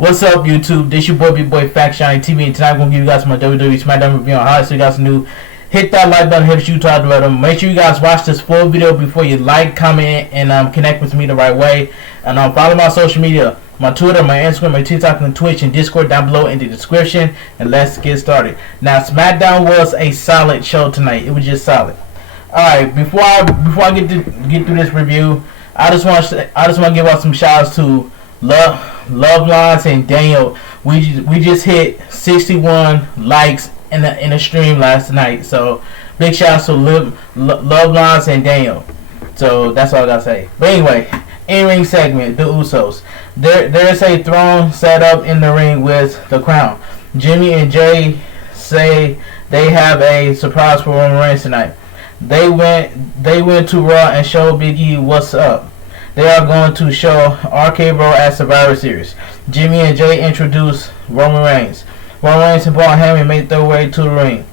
What's up, YouTube? This your boy, bigboyfactsjonnytv, and tonight I'm gonna give you guys my WWE Smackdown review on how. So you guys new, hit that like button, hit the YouTube button. Make sure you guys watch this full video before you like, comment, and connect with me the right way. And follow my social media, my Twitter, my Instagram, my TikTok, and Twitch, and Discord down below in the description. And let's get started. Now, Smackdown was a solid show tonight. It was just solid. All right, before I get through this review, I just want to give out some shout outs to Love Lines and Daniel. We just hit 61 likes in the stream last night. So big shout out to Love Lines and Daniel. So that's all I gotta say. But anyway, in-ring segment, the Usos. There's a throne set up in the ring with the crown. Jimmy and Jay say they have a surprise for Roman Reigns tonight. They went to Raw and showed Big E what's up. They are going to show RK Bro at Survivor Series. Jimmy and Jay introduce Roman Reigns. Roman Reigns and Paul Heyman make their way to the ring.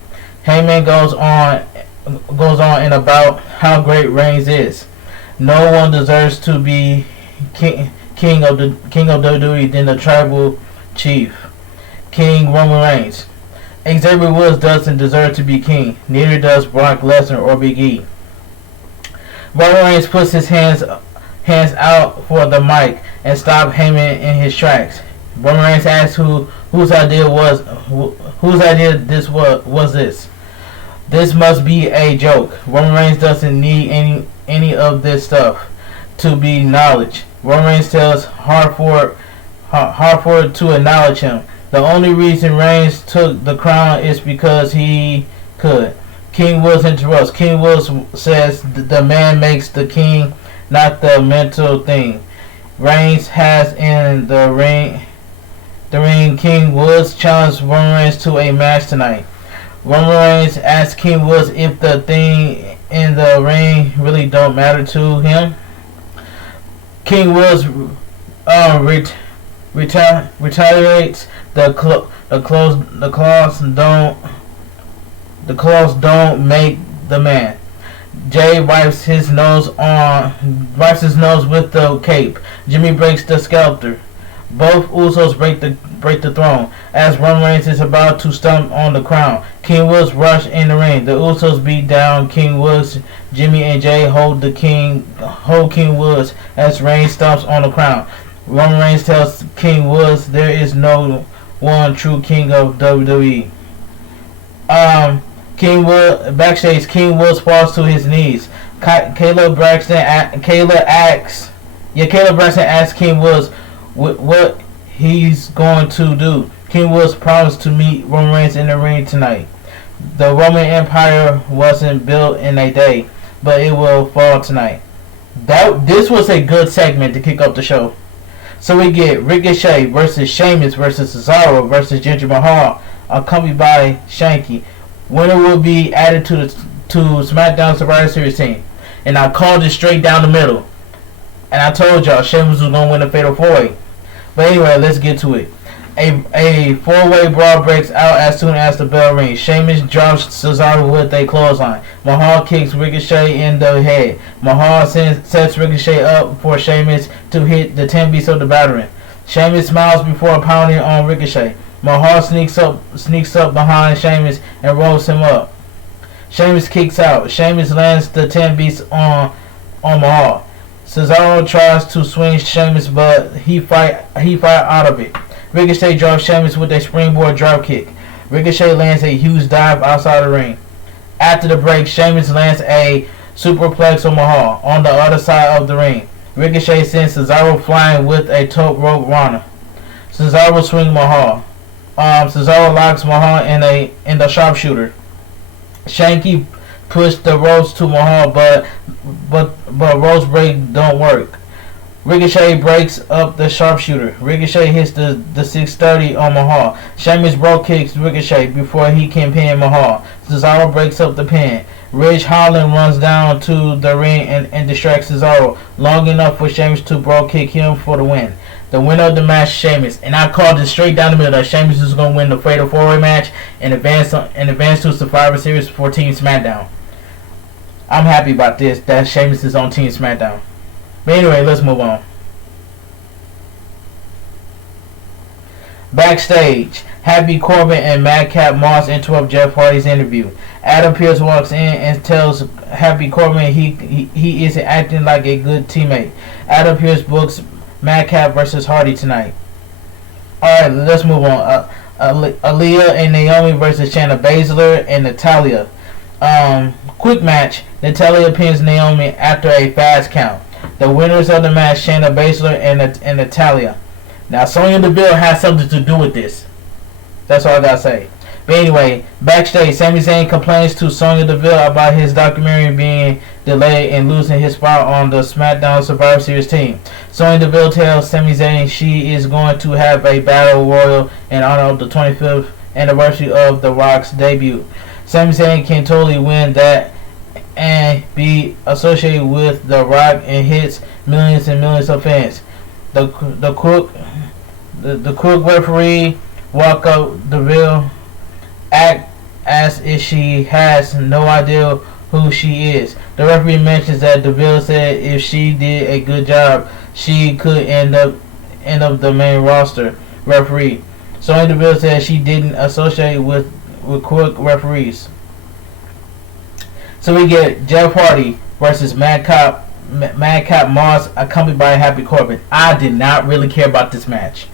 Heyman goes on and about how great Reigns is. No one deserves to be king of WWE than the tribal chief, King Roman Reigns. Xavier Woods doesn't deserve to be king. Neither does Brock Lesnar or Big E. Roman Reigns puts his hands out for the mic and stop Heyman in his tracks. Roman Reigns asks whose idea this was this. This must be a joke. Roman Reigns doesn't need any of this stuff to be acknowledged. Roman Reigns tells Hartford to acknowledge him. The only reason Reigns took the crown is because he could. King Woods interrupts. King Woods says the man makes the king, not the mental thing. Reigns has in the ring. King Woods challenged Roman Reigns to a match tonight. Roman Reigns asks King Woods if the thing in the ring really don't matter to him. King Woods retaliates. The claws don't make the man. Jay wipes his nose with the cape. Jimmy breaks the scepter. Both Usos break the throne. As Roman Reigns is about to stomp on the crown, King Woods rush in the ring. The Usos beat down King Woods. Jimmy and Jay hold King Woods as Reigns stomps on the crown. Roman Reigns tells King Woods there is no one true king of WWE. Backstage, King Woods falls to his knees. Caleb Braxton asks King Woods what he's going to do. King Woods promised to meet Roman Reigns in the ring tonight. The Roman Empire wasn't built in a day, but it will fall tonight. This was a good segment to kick off the show. So we get Ricochet versus Sheamus versus Cesaro versus Jinder Mahal, accompanied by Shanky. Winner will be added to SmackDown Survivor Series team. And I called it straight down the middle. And I told y'all Sheamus was going to win the Fatal 4-Way. But anyway, let's get to it. A four-way brawl breaks out as soon as the bell rings. Sheamus drops Cesaro with a clothesline. Mahal kicks Ricochet in the head. Mahal sets Ricochet up for Sheamus to hit the 10 beats of the veteran. Sheamus smiles before pounding on Ricochet. Mahal sneaks up behind Sheamus and rolls him up. Sheamus kicks out. Sheamus lands the 10 beats on Mahal. Cesaro tries to swing Sheamus, but he fight out of it. Ricochet drops Sheamus with a springboard dropkick. Ricochet lands a huge dive outside the ring. After the break, Sheamus lands a superplex on Mahal on the other side of the ring. Ricochet sends Cesaro flying with a top rope runner. Cesaro swings Mahal. Cesaro locks Mahal in the sharpshooter. Shanky pushed the ropes to Mahal, but ropes break don't work. Ricochet breaks up the sharpshooter. Ricochet hits the 630 on Mahal. Sheamus bro kicks Ricochet before he can pin Mahal. Cesaro breaks up the pin. Ridge Holland runs down to the ring and distracts Cesaro long enough for Sheamus to bro kick him for the win. The winner of the match, Sheamus. And I called it straight down the middle that Sheamus is going to win the Fatal 4-Way match and advance to Survivor Series for Team SmackDown. I'm happy about this, that Sheamus is on Team SmackDown. But anyway, let's move on. Backstage, Happy Corbin and Madcap Moss interrupt Jeff Hardy's interview. Adam Pearce walks in and tells Happy Corbin he isn't acting like a good teammate. Adam Pearce books Madcap versus Hardy tonight. Alright, let's move on. Aaliyah and Naomi versus Shayna Baszler and Natalya. Quick match. Natalya pins Naomi after a fast count. The winners of the match, Shayna Baszler and Natalya. Now, Sonya Deville has something to do with this. That's all I gotta say. But anyway, backstage, Sami Zayn complains to Sonya Deville about his documentary being delayed and losing his spot on the SmackDown Survivor Series team. Sonya Deville tells Sami Zayn she is going to have a battle royal in honor of the 25th anniversary of The Rock's debut. Sami Zayn can totally win that and be associated with The Rock and hits millions and millions of fans. The crook referee walk up Deville, act as if she has no idea who she is. The referee mentions that Deville said if she did a good job, she could end up the main roster referee. Sonya Deville said she didn't associate with crook referees. So we get Jeff Hardy versus Madcap Moss, accompanied by Happy Corbin. I did not really care about this match.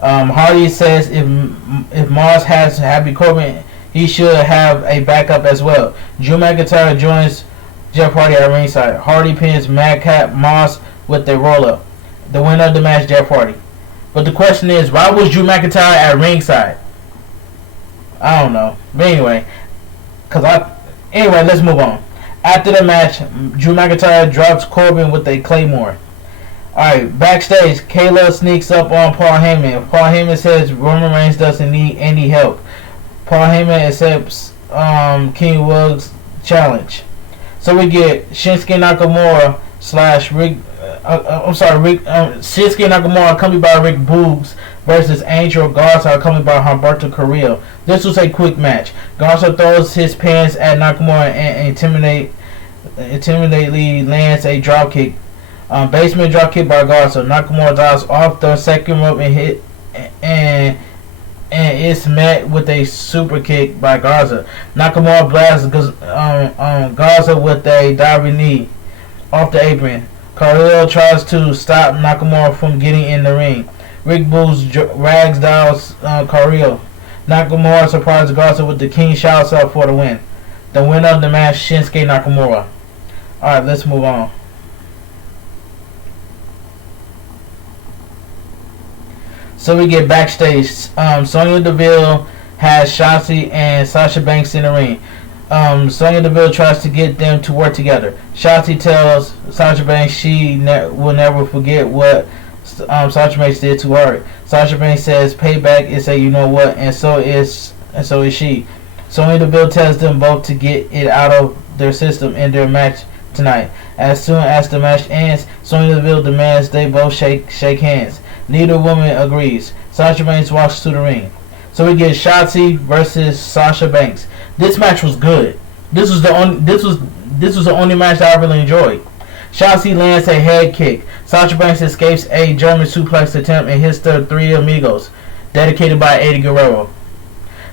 Hardy says if Moss has Happy Corbin, he should have a backup as well. Drew McIntyre joins Jeff Hardy at ringside. Hardy pins Madcap Moss with a roll-up. The winner of the match, Jeff Hardy. But the question is, why was Drew McIntyre at ringside? I don't know. But anyway, let's move on. After the match, Drew McIntyre drops Corbin with a Claymore. Alright, backstage, Kayla sneaks up on Paul Heyman. Paul Heyman says Roman Reigns doesn't need any help. Paul Heyman accepts King Wood's challenge. So we get Shinsuke Nakamura Shinsuke Nakamura accompanied by Rick Boogs versus Angel Garza accompanied by Humberto Carrillo. This was a quick match. Garza throws his pants at Nakamura and intimidately lands a dropkick. Basement dropkick by Garza. Nakamura dives off the second rope and hit and it's met with a super kick by Garza. Nakamura blasts Garza with a diving knee off the apron. Carrillo tries to stop Nakamura from getting in the ring. Rick Boogs rags down Carrillo. Nakamura surprises Garza with the King shouts out for the win. The winner of the match, Shinsuke Nakamura. Alright, let's move on. So we get backstage. Sonya Deville has Shotzi and Sasha Banks in the ring. Sonya Deville tries to get them to work together. Shotzi tells Sasha Banks she will never forget what Sasha Banks did to her. Sasha Banks says payback is a you know what, and so is she. Sonya Deville tells them both to get it out of their system in their match tonight. As soon as the match ends, Sonya Deville demands they both shake hands. Neither woman agrees. Sasha Banks walks to the ring. So we get Shotzi versus Sasha Banks. This match was good. This was the only match that I really enjoyed. Shotzi lands a head kick. Sasha Banks escapes a German suplex attempt and hits the Three Amigos, dedicated by Eddie Guerrero.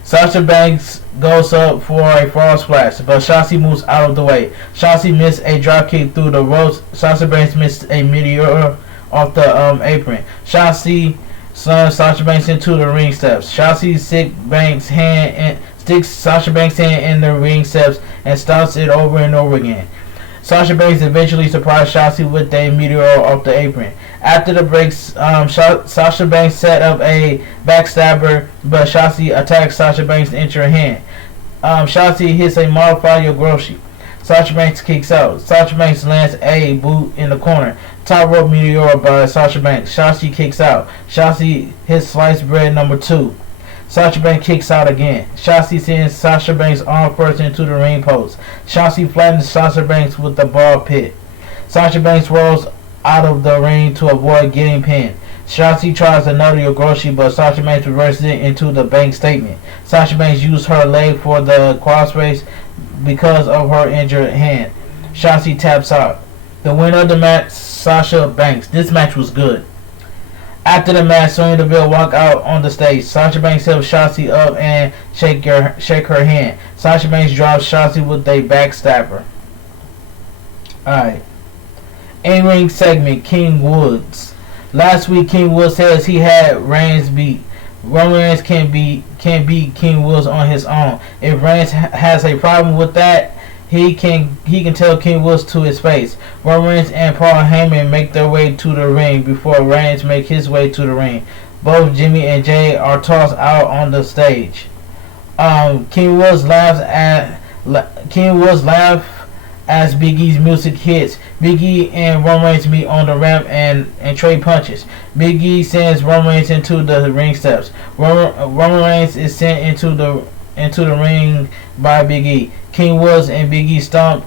Sasha Banks goes up for a frog splash, but Shotzi moves out of the way. Shotzi missed a drop kick through the ropes. Sasha Banks missed a meteor off the apron. Shotzi slams Sasha Banks into the ring steps. Shotzi sticks Sasha Banks' hand in the ring steps and stops it over and over again. Sasha Banks eventually surprised Shotzi with a meteor off the apron. After the breaks, Sasha Banks set up a backstabber, but Shotzi attacks Sasha Banks to injure her hand. Shotzi hits a modified Yogroshi. Sasha Banks kicks out. Sasha Banks lands a boot in the corner. Top rope meteor by Sasha Banks. Shotzi kicks out. Shotzi hits sliced bread number 2. Sasha Banks kicks out again. Shotzi sends Sasha Banks arm first into the ring post. Shotzi flattens Sasha Banks with the ball pit. Sasha Banks rolls out of the ring to avoid getting pinned. Shotzi tries another Yogroshi, but Sasha Banks reverses it into the Banks statement. Sasha Banks used her leg for the crossface because of her injured hand. Shotzi taps out. The winner of the match, Sasha Banks. This match was good. After the match, Sonya Deville walked out on the stage. Sasha Banks helped Shotzi up and shake her hand. Sasha Banks dropped Shotzi with a backstabber. Alright. In-ring segment, King Woods. Last week, King Woods says he had Reigns beat. Roman Reigns can't beat King Woods on his own. If Reigns has a problem with that, he can tell King Woods to his face. Roman Reigns and Paul Heyman make their way to the ring before Reigns make his way to the ring. Both Jimmy and Jay are tossed out on the stage. King Woods laughs as Big E's music hits. Big E and Roman Reigns meet on the ramp and trade punches. Big E sends Roman Reigns into the ring steps. Roman Reigns is sent into the ring by Big E. King Woods and Big E stomp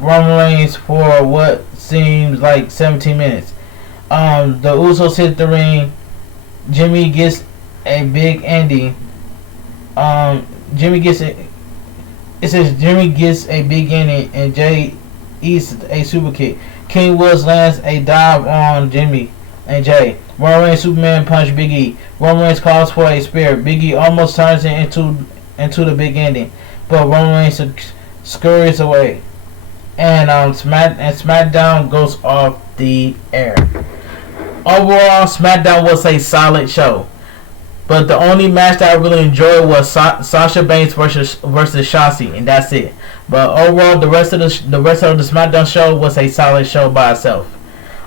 Roman Reigns for what seems like 17 minutes. The Usos hit the ring. Jimmy gets a big ending. It says Jimmy gets a big ending and Jay eats a super kick. King Woods lands a dive on Jimmy and Jay. Roman Reigns Superman punch Big E. Roman Reigns calls for a spear. Big E almost turns it into the big ending, but Roman Reigns scurries away. And SmackDown goes off the air. Overall, SmackDown was a solid show. But the only match that I really enjoyed was Sasha Banks versus Shotzi, and that's it. But overall, the rest of the SmackDown show was a solid show by itself.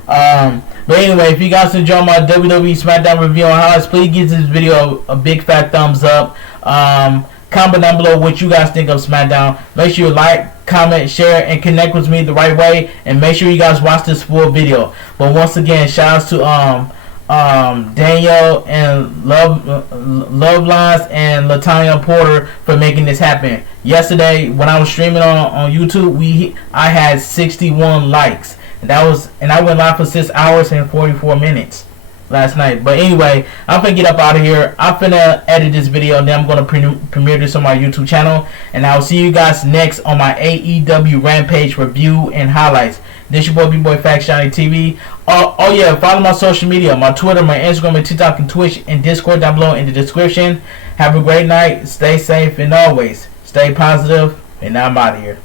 But anyway, if you guys enjoyed my WWE Smackdown review on highlights, please give this video a big fat thumbs up. Comment down below what you guys think of SmackDown. Make sure you like, comment, share, and connect with me the right way. And make sure you guys watch this full video. But once again, shout outs to Danielle and Love Lines and Latanya Porter for making this happen. Yesterday, when I was streaming on YouTube, I had 61 likes, and I went live for 6 hours and 44 minutes last night. But anyway, I'm gonna get up out of here. I'm gonna edit this video, and then I'm gonna premiere this on my YouTube channel. And I'll see you guys next on my AEW Rampage review and highlights. This your boy bigboyfactsjonnytv. Oh yeah, follow my social media, my Twitter, my Instagram, my TikTok, and Twitch, and Discord down below in the description. Have a great night, stay safe, and always stay positive, and I'm out of here.